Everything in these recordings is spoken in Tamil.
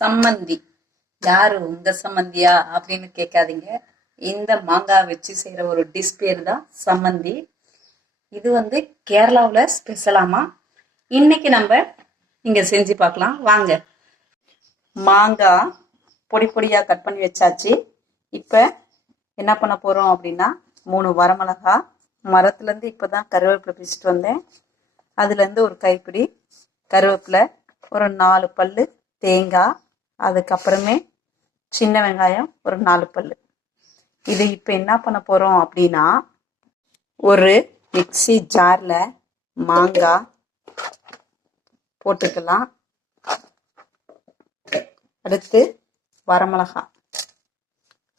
சம்மந்தி. யாரு? உங்க சம்மந்தியா? அப்படின்னு கேட்காதீங்க. இந்த மாங்காய் வச்சு செய்யற ஒரு டிஷ் பேர் தான் சம்மந்தி. இது வந்து கேரளாவில் ஸ்பெஷலாமா இன்னைக்கு நம்ம இங்க செஞ்சு பார்க்கலாம் வாங்க. மாங்காய் பொடி பொடியாக கட் பண்ணி வச்சாச்சு. இப்போ என்ன பண்ண போகிறோம் அப்படின்னா மூணு வரமிளகா மரத்துலேருந்து இப்போ தான் கருவேப்பிலை பிரிச்சுட்டு வந்தேன். அதுலேருந்து ஒரு கைப்பிடி கருவேப்பிலை ஒரு நாலு பல் தேங்காய் அதுக்கப்புறமே சின்ன வெங்காயம் ஒரு நாலு பல் இது இப்போ என்ன பண்ண போகிறோம் அப்படின்னா ஒரு மிக்ஸி ஜாரில் மாங்காய் போட்டுக்கலாம். அடுத்து வரமிளகா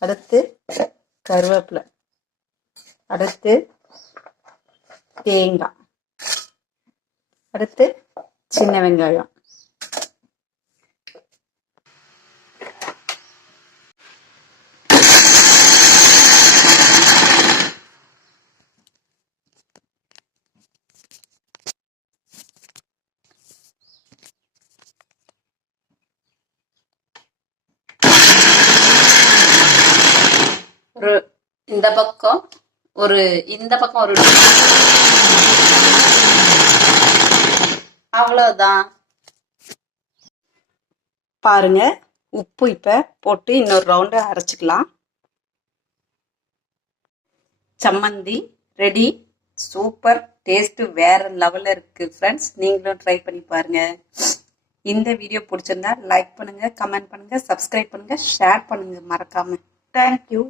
அடுத்து கருவேப்பிலை. அடுத்து தேங்காய். அடுத்து சின்ன வெங்காயம். ஒரு இந்த பக்கம் ஒரு இந்த பக்கம் ஒரு அவ்வளவுதான். பாருங்க உப்பு இப்ப போட்டு இன்னொரு ரவுண்டு அரைச்சிக்கலாம். சம்மந்தி ரெடி சூப்பர் டேஸ்ட் வேற லெவல்ல இருக்கு ஃப்ரெண்ட்ஸ் நீங்களும் ட்ரை பண்ணி பாருங்க. இந்த வீடியோ பிடிச்சிருந்தா லைக் பண்ணுங்க கமெண்ட் பண்ணுங்க சப்ஸ்கிரைப் பண்ணுங்க ஷேர் பண்ணுங்க. மறக்காம. தேங்க்யூ